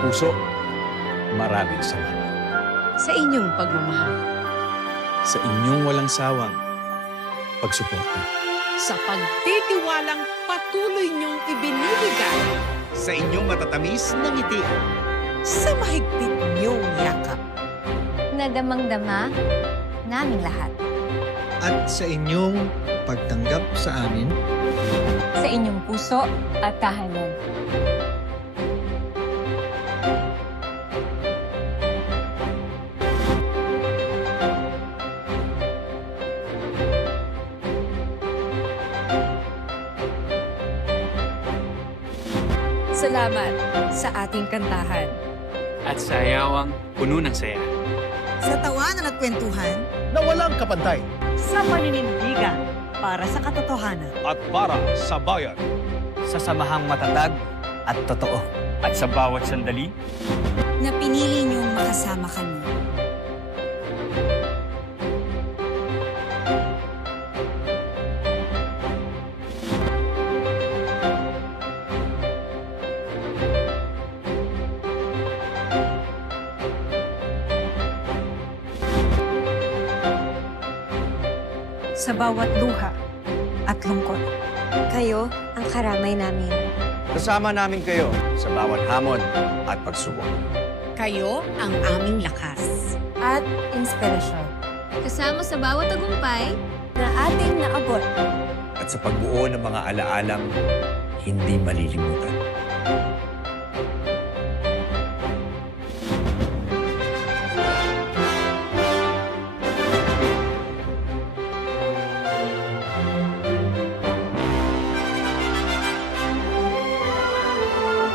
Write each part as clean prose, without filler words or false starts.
puso, maraming salamat. Sa inyong pagmamahal. Sa inyong walang sawang pagsuporta. Sa pagtitiwalang patuloy niyong ibinibigay. Sa inyong matatamis na ngiti. Sa mahigpit niyong yakap. Na damang-dama naming lahat. At sa inyong pagtanggap sa amin. Sa inyong puso at tahanan. Salamat sa ating kantahan. At sa yawang puno ng saya. Sa tawanan at kwentuhan. Na walang kapantay. Sa paninindigan para sa katotohanan. At para sa bayan. Sa samahang matatag at totoo. At sa bawat sandali, Na pinili niyong makasama kami. Sa bawat luha at lungkot. Kayo ang karamay namin. Kasama namin kayo sa bawat hamon at pagsubok. Kayo ang aming lakas. At inspirasyon. Kasama sa bawat tagumpay na ating naabot. At sa pagbuo ng mga alaalang hindi malilimutan.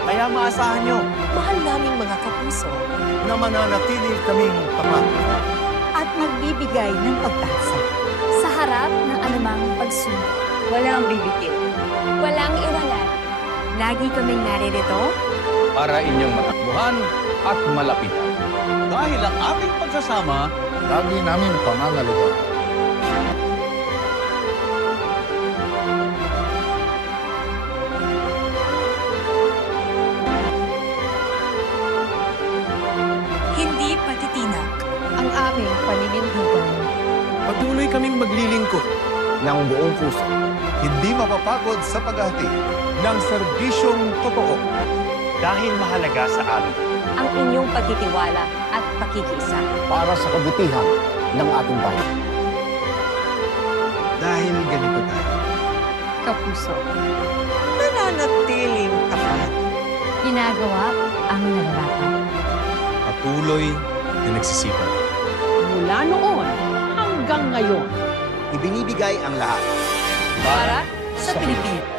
Kaya maasahan nyo Mahal naming mga kapuso. na mananatili kaming tapat. At magbibigay ng pagtasa. Sa harap ng anumang pagsubok. Walang bibigil. Walang iwanan. Lagi kaming naririto. Para inyong matakbuhan at malapitan. Dahil ang ating pagsasama, Lagi namin pangangalagaan. Hindi patitinag. Ang aming paninindigan. Patuloy kaming maglilingkod Ng buong puso. hindi mapapagod sa paghahati ng serbisyong totoo. dahil mahalaga sa amin. Ang inyong pagtitiwala at pakikiisa. Para sa kabutihan ng ating bayan. Dahil ganito tayo. Kapuso. Nananatiling tapat. Ginagawa ang nararapat. patuloy na nagsisikap. Mula noon hanggang ngayon. Ibinibigay ang lahat. Para sa Pilipinas.